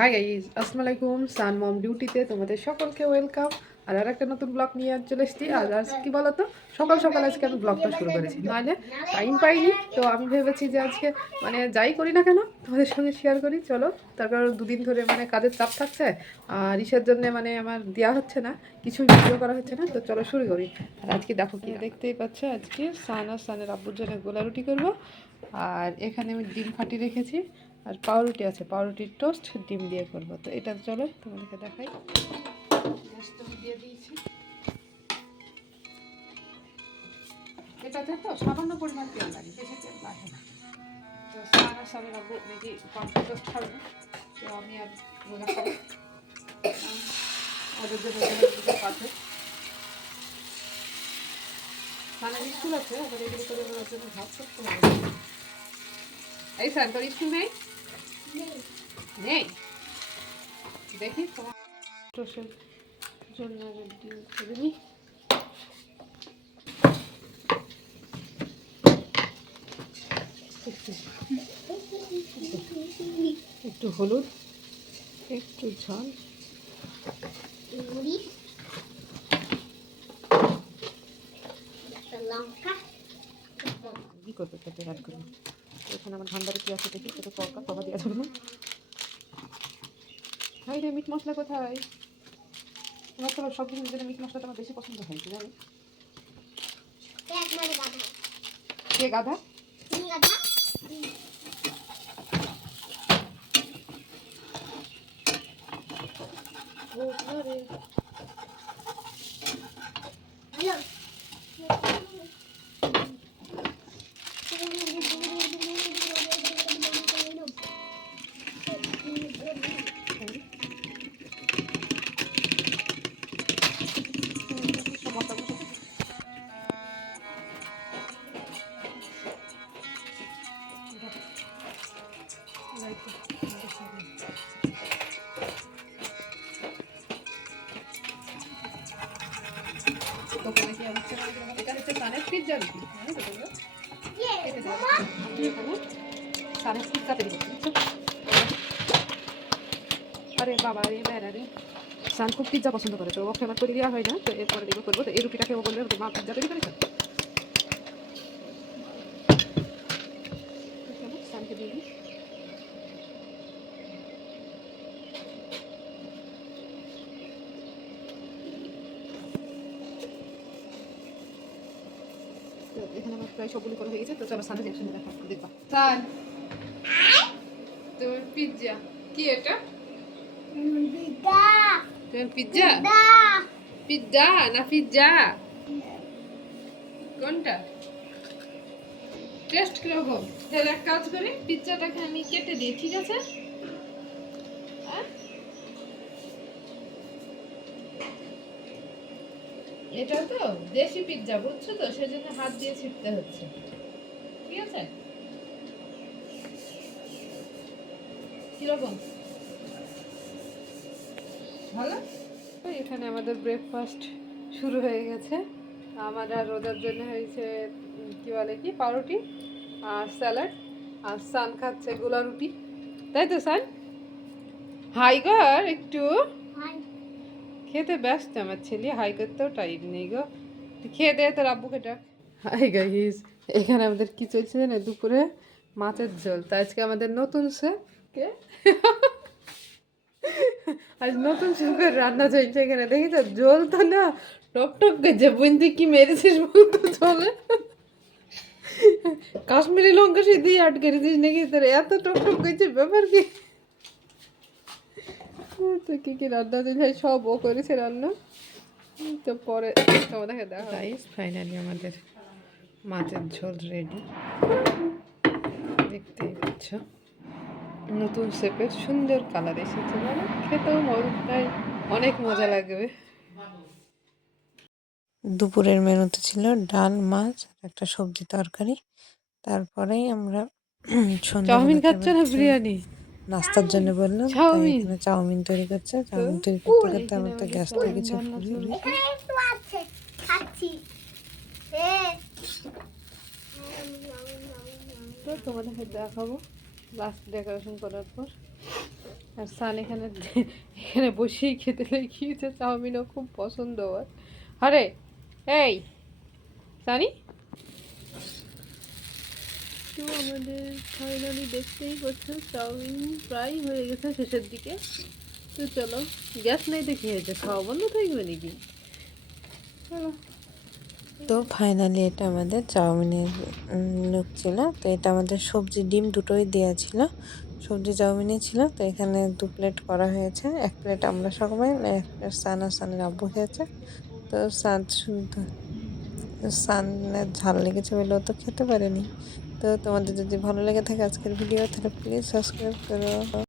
Hi guys আসসালামু আলাইকুম সান মম ডিউটিতে তোমাদের সকলকে ওয়েলকাম আর আর একটা নতুন ব্লগ নিয়ে আজ চলে এসেছি। আর আজ কি বলতো? সকাল সকাল আজকে আমি ব্লগটা শুরু করেছি। নাহলে টাইম পাইনি। তো আমি ভেবেছি যে আজকে মানে যাই করি না কেন, তোমাদের সঙ্গে শেয়ার করি। চলো, তার কারণ দুদিন ধরে মানে কাজের চাপ থাকছে। আর ইসের জন্য মানে আমার দেওয়া হচ্ছে না। কিছুই ভিডিও করা হচ্ছে না। তো চলো শুরু করি। আর আজকে দেখো কি দেখতেই পাচ্ছ? আজকে সান আর সানের আব্বুর জন্য গোলা রুটি করব। আর এখানে আমি ডিম ফাটি রেখেছি। আর পাউরুটি আছে, পাউরুটির টোস্ট ডিম দিয়ে করব। তো এটা চলো তোমাদেরকে দেখাই। দিয়ে দিয়েছি এটাতে তো সামান্য পরিমাণ তেল লাগে, বেশি তেল লাগে না। তো সারা সারা রাখব নাকি পাউরুটি টোস্ট খাব তো আমি আর রোজা খাব ওদের জন্য ওদের পাশে মানে স্কুল আছে আবার এগুলো করে ওর জন্য ভাত করতে হবে এই স্যার, তোর স্কুল নেই? নেই। দেখি তোমার জন্য করে নি। একটু হলুদ একটু ঝাল। লঙ্কা। কি করবে খেতে অ্যাড করব এখানে আমার ভান্ডারে কি আছে দেখি সেটা তরকা তবা দেওয়া যাবে না হাই রে মিট মশলা কোথায়? তোমার তো সব কিছুর জন্য মিট মশলাটা আমার বেশি পছন্দ হয় কি জানি? কে গাধা? তুমি গাধা? হ্যালো। তো বলে কি হচ্ছে এটা হচ্ছে পিৎজা রুটি জানো তো তোমরা? কেটে? আরে বাবা রে বেড়া রে সান খুব পিৎজা পছন্দ করে তো ওকে আমার করে দেওয়া হয় না তো এরপরে এগুলো করব তো এই রুটিটাকে ও বলবে মা পিৎজা তৈরি চলো, সানকে দিয়ে এখানে আমার প্রায় সবগুলো করা হয়ে গেছে, তো চলো একসঙ্গে দেখা দেখবা। সান তোমার পিৎজা কি এটা? পিৎজা পিৎজা না পিৎজা কোনটা? টেস্ট কীরকম তাহলে এক কাজ করি পিৎজাটাকে আমি কেটে দিই, ঠিক আছে? হ্যাঁ? এটা তো দেশি পিৎজা বুঝছ তো? সেজন্য হাত দিয়ে ছিটতে হচ্ছে। ঠিক আছে? কীরকম? ভালো? এখানে আমাদের ব্রেকফাস্ট শুরু হয়ে গেছে। আমার আর রোজার জন্য হয়েছে কি বলে কি? পাউরুটি আর স্যালাড। আর সান খাচ্ছে গোলা রুটি তাই তো সান? হাই কর একটু? খেতে ব্যস্ত আমার ছেলে হাই করতেও টাইম নেই গো খেয়ে দে তোর আব্বুকে ডাক হাই গাইস এখানে আমাদের কি চলছে জানো দুপুরে মাছের ঝোল তা আজকে আমাদের নতুন শেফ কে আজ নতুন শেফের রান্না চলছে এখানে দেখি তো ঝোল তো না টক টক গেছে বোন তুই কি মেরেছিস বলতো ঝোলে কাশ্মীরি লঙ্কা সে দিয়ে আটকে রেছিস নাকি তোর এত টক টক গেছে ব্যাপার কি তো কি কি রান্না চলছে সব ও করেছে রান্না। তো পরে তোমাদেরকে দেখা গাইস ফাইনালি আমাদের মাছের ঝোল রেডি দেখতেই পাচ্ছ। নতুন শেপের সুন্দর কালার এসেছে। মানে খেতেও মজাটাই অনেক মজা লাগবে। দুপুরের মেনুতে ছিল ডাল মাছ আর একটা সবজি তরকারি। তারপরেই আমরা চাউমিন খাচ্ছ না বিরিয়ানি? নাস্তার জন্য বললাম চাউমিন? এখানে চাউমিন তৈরি করছে। চাউমিন তৈরি করতে করতে আমার তো গ্যাস খাচ্ছি। এ তো তোমাদেরকে দেখাবো। লাস্ট ডেকোরেশন করার পর। আর সান এখানে এখানে বসেই খেতে লেগিয়েছে চাউমিনও খুব পছন্দ ওর আরে এই সানি? তো আমাদের ফাইনালি দেখতেই পাচ্ছ, চাউমিন প্রায় হয়ে গেছে শেষের দিকে। তো চলো, গ্যাস নাই তো কী হয়েছে খাওয়া বন্ধ থাকবে নাকি? চলো। তো ফাইনালি এটা আমাদের চাউমিনের লুক ছিল। তো এটা আমাদের সবজি, ডিম দুটোই দেওয়া ছিল। সবজি চাউমিনে ছিল। তো এখানে দু প্লেট করা হয়েছে। এক প্লেট আমরা সবাই এক প্লেট সান আর সানের আব্বু খেয়েছে। তো সান সানের ঝাল লেগেছে বলে তো খেতে পারেনি। তো তোমাদের যদি ভালো লেগে থাকে আজকের ভিডিও তাহলে প্লিজ সাবস্ক্রাইব করো।